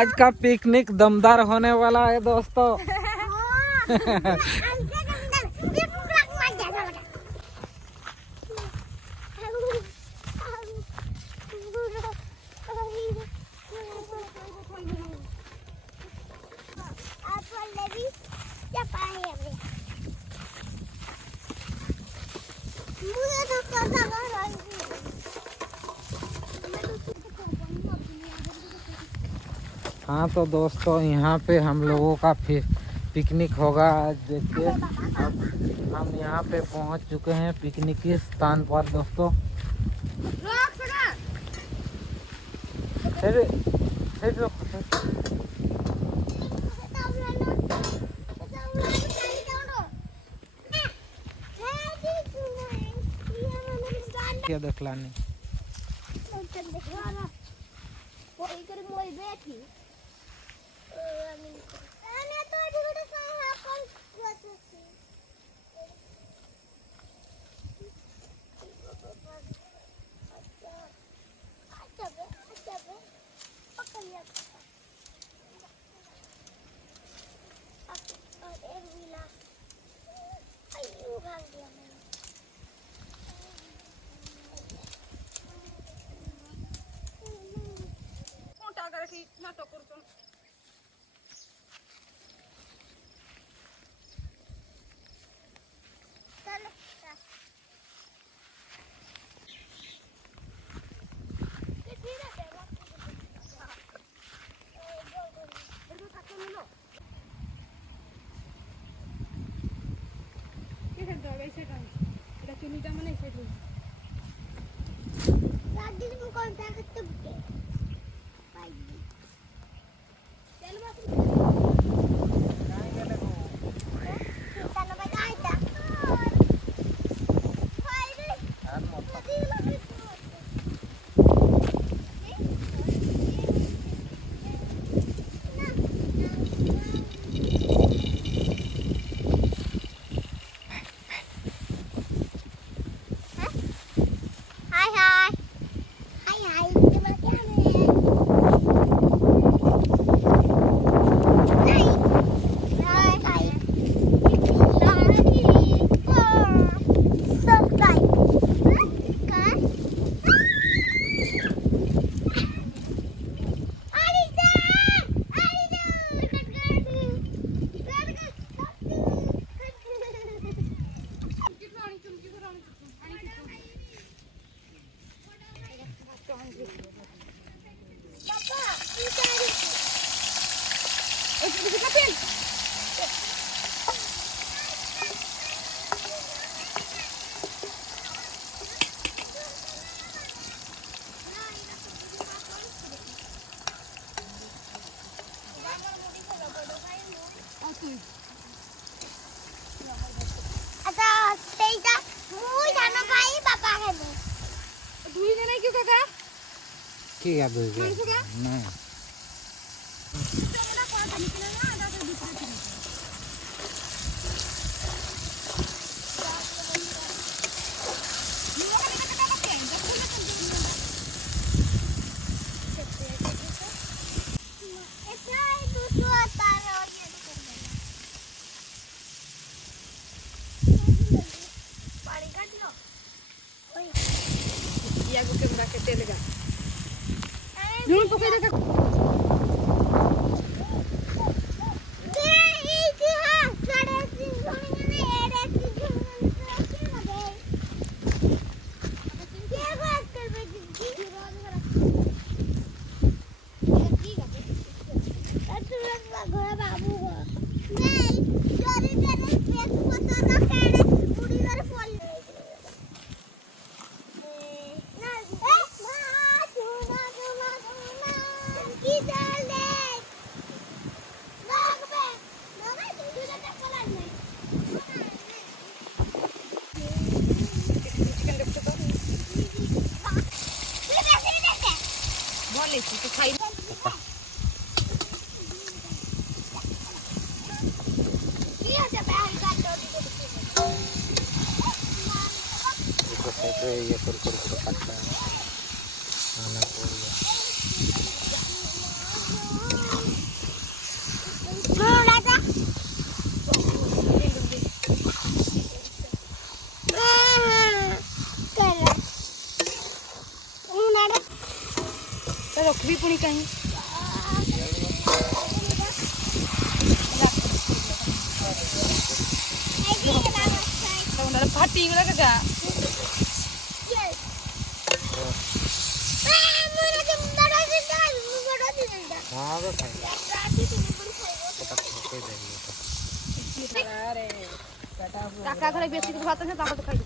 आज का पिकनिक दमदार होने वाला है दोस्तों। हाँ तो दोस्तों यहाँ पे हम लोगों का फिर पिकनिक होगा आज। देखिए अब हम यहाँ पे पहुँच चुके हैं पिकनिक के स्थान पर दोस्तों। क्या देखलानी क्या नहीं ये कर काटना आना पड़ गया। देवी पुणी कहीं फाटी गुला का हाँ तो खाई काका घरे बेसी के भात है ताको तो खाई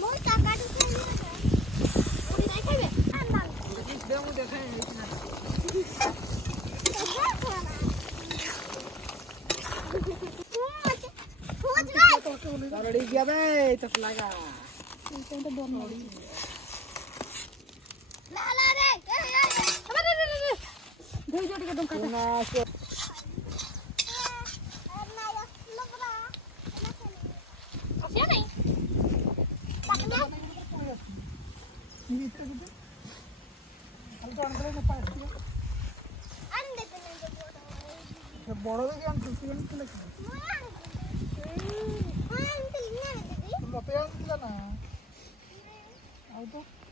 मोर काका तो खाई पूरी नहीं खाइबे दे मु देखाई नहीं रड़ी गया बे तो लगा तो बनोड़ी ला ला रे अरे धोई जोड़ी के तुम काका बड़ मत ना